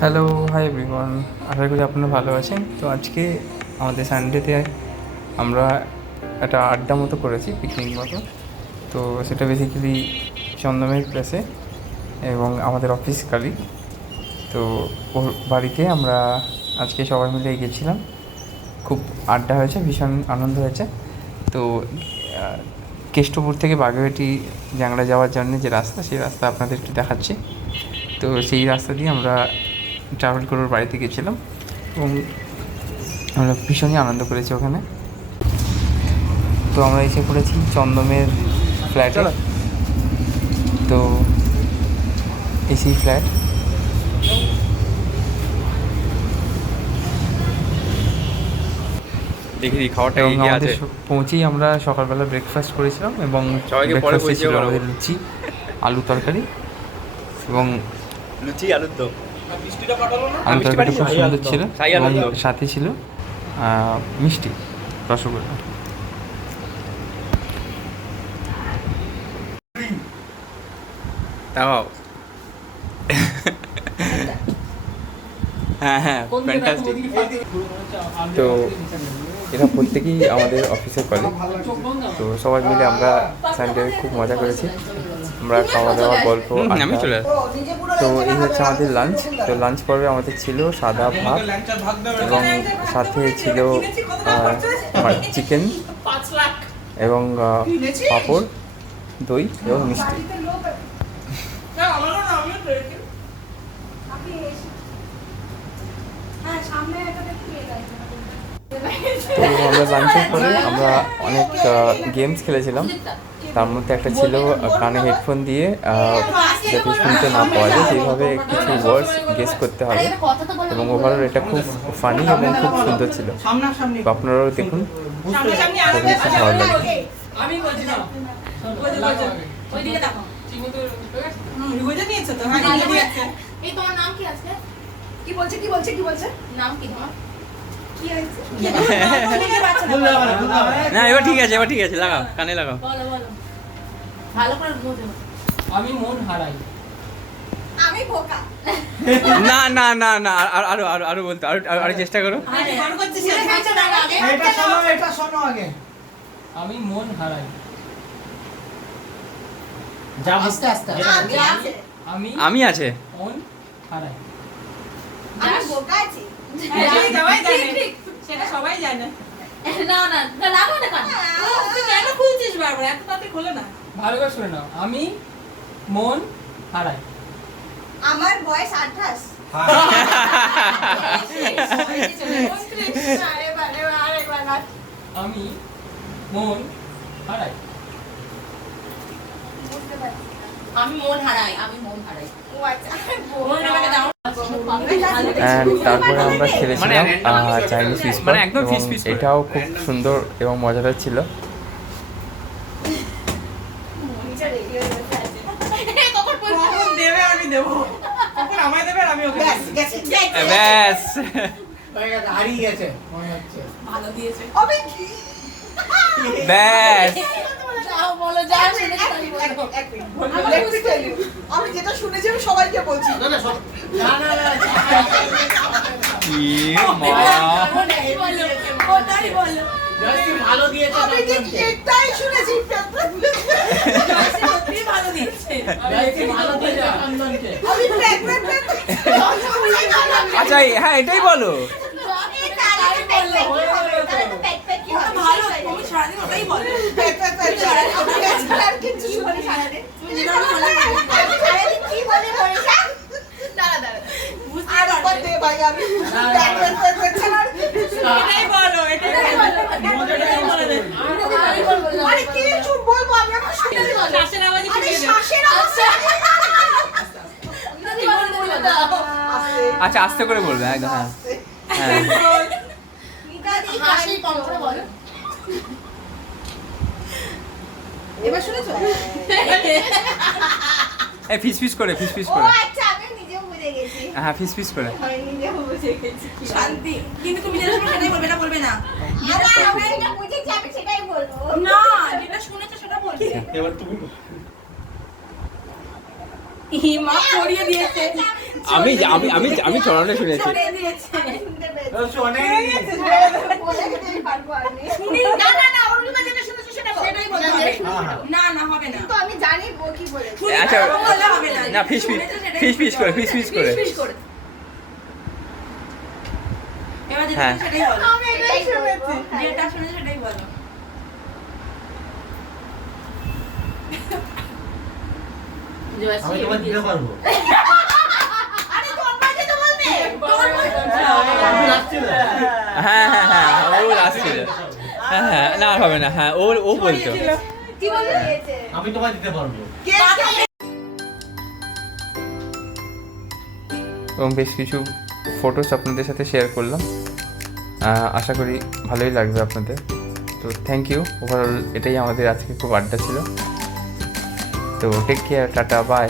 Hello, hi everyone. আশা করি আপনারা ভালো আছেন। তো আজকে আমাদের সানডেতে আমরা একটা আড্ডা মতো করেছি, পিকনিক মতো। তো সেটা বেসিক্যালি চন্দনের প্লেসে এবং আমাদের অফিস কালি। তো ওর বাড়িতে আমরা আজকে সবাই মিলে গেছিলাম। খুব আড্ডা হয়েছে, ভীষণ আনন্দ হয়েছে। তো কেষ্টপুর থেকে বাগুইআটি জ্যাংড়া যাওয়ার জন্য যে রাস্তা, সেই রাস্তা আপনাদের একটু দেখাচ্ছি। তো সেই রাস্তা দিয়ে আমরা ট্রাভেল করে ওর বাড়িতে গেছিলাম এবং আমরা ভীষণই আনন্দ করেছি ওখানে। তো আমরা এসে পড়েছি চন্দমের ফ্ল্যাটে। তো এসি ফ্ল্যাট। দেখি খাওয়াটা এবং এগিয়ে আমাদের আছে। পৌঁছেই আমরা সকালবেলা ব্রেকফাস্ট করেছিলাম এবং সবাইকে পরে ব্রেকফাস্টে পরিচয় ছিল করাবো। আমাদের লুচি, আলু তরকারি এবং লুচি আলুর দম। আলু মিষ্টি তরকারি খুব বানিয়েছো? সুন্দর ছিল শাহী এবং আলুর দম। সাথে ছিল মিষ্টি, রসগোল্লা। তাও হ্যাঁ হ্যাঁ ফ্যান্টাস্টিক। তো এরা প্রত্যেকেই আমাদের অফিসের কলিগ। তো সবাই মিলে আমরা সানডে খুব মজা করেছি। আমরা খাওয়া দাওয়া, গল্প, আমি আড্ডা। চলে তো এই হচ্ছে আমাদের লাঞ্চ। তো লাঞ্চ পর্বে আমাদের ছিল সাদা ভাত এবং সাথে ছিল চিকেন এবং পাঁপড়, দই এবং মিষ্টি। তো আমরা লাঞ্চের পরে আমরা অনেক গেমস খেলেছিলাম। তার মধ্যে একটা ছিল কানে হেডফোন দিয়ে যাতে শুনতে না পাওয়া যায় সেইভাবে কিছু ওয়ার্ডস গেস করতে হবে এবং ওভারঅল এটা খুব ফানি এবং খুব সুন্দর ছিল। তো আপনারাও দেখুন, খুবই খুব ভালো লাগে। এই তোমার নাম কি আছে? কি বলছে নাম কি তোমার? কি হয়েছে? না এবার ঠিক আছে, এবার ঠিক আছে, লাগাও কানে লাগাও। বলো ভালো করে বোঝো। আমি মন হারাই। আমি বোকা। না না না না আরো আরো আরো আরো বলতে আরো চেষ্টা করো। এটা শোনো আগে। আমি মন হারাই। যা আস্তে আস্তে। আমি আছে মন হারাই। আমি বোকা আছি। সেটা সবাই জানে। না লাগো না কেন? তুই কেন খুলছিস বারবার? এত তাড়াতাড়ি খোলে না। ভালো করে শুনে নাও। আমি মন হারাই। আমার বয়স 28। আমি মন হারাই। আমি মন হারাই। ও আচ্ছা। অ্যান্ড তারপরে আমরা খেলেছিলাম চাইনিজ ফিশ মানে একদম fish fish করে। এটাও খুব সুন্দর এবং মজাদার ছিল। কখন দেবে আমি দেবো। কখন আমায় দেবে আর আমি ওকে দেবো। ব্যাস হারিয়ে গেছে মনে হচ্ছে। ভালো দিয়েছে। ব্যাস যাও বলো যা শুনে তাই বলো। আমি যেটা শুনেছি আমি সবাইকে বলছি। না না কি মা ওটাই বলো। ভালো দিয়েছে। আমি ঠিক এটাই শুনেছি। সত্যি ভালো দিয়েছে। ভালো দিয়েছে চন্দনকে। আমি প্রেগনেন্ট। আচ্ছা হ্যাঁ এটাই বলো। ভালো তুমি সারাদিন ওটাই বলো। কিছু শুনি সারাদিন। তুমি যেটা বলে সারাদিন কি বলে বলিসা? দাঁড়া বুঝতে আর পারবে। উপর দে ভাই আমি এটাই বলো, এটাই বলো। আরে কি চুপ বলবো আমি আমার শ্বাসের আওয়াজই আরে ঠিক আছে। শ্বাসের আওয়াজ। আচ্ছা আস্তে করে বলবে একদম। হ্যাঁ হ্যাঁ হাসি কম করে বলো। এবার শুনেছো? এই ফিস ফিস করে ফিস ফিস ও করে। আচ্ছা আমি নিজেও বুঝে গেছি। হ্যাঁ ফিস ফিস করে। আমি নিজেও বুঝে গেছি। শান্তি কিন্তু তুমি যেটা শুনে সেটাই বলবে, এটা বলবে না। আমি যেটা বুঝেছি আমি সেটাই বলবো। না যেটা শুনেছো সেটা বলবে। এবার তুমি মা পড়িয়ে দিয়েছে। আমি আমি আমি আমি চরণে শুনেছি শুনে দিয়েছে। শুনি না না না অরুণিমা যেটা শুনেছে সেটা বল। সেটাই বলতে হবে। না না হবে না। তো আমি জানি ও কি বলেছে। শুনি আচ্ছা না, বললে হবে না। না ফিস ফিস শুনেছে সেটাই ফিস ফিস বলতে করে হবে। ফিস ফিস করে ফিস করে। এবার যেটা হ্যাঁ। সেটাই বলো। আমি এটাই শুনেছি। যেটা শুনেছে সেটাই বলো। আমি তোমার দিতে পারবো। আরে তোর মাঝে তো বলবে। তোর আমি রাখছি না। হ্যাঁ হ্যাঁ হ্যাঁ ও লাস্ট ছিল হ্যাঁ হ্যাঁ না আর হবে না হ্যাঁ ও ও বলতো কি বলবে? আমি তোমার দিতে পারবো। এবং বেশ কিছু ফটোস আপনাদের সাথে শেয়ার করলাম। আশা করি ভালোই লাগবে আপনাদের। তো থ্যাংক ইউ। ওভারঅল এটাই আমাদের আজকে খুব আড্ডা ছিল। তো টেক কেয়ার, টাটা, বাই।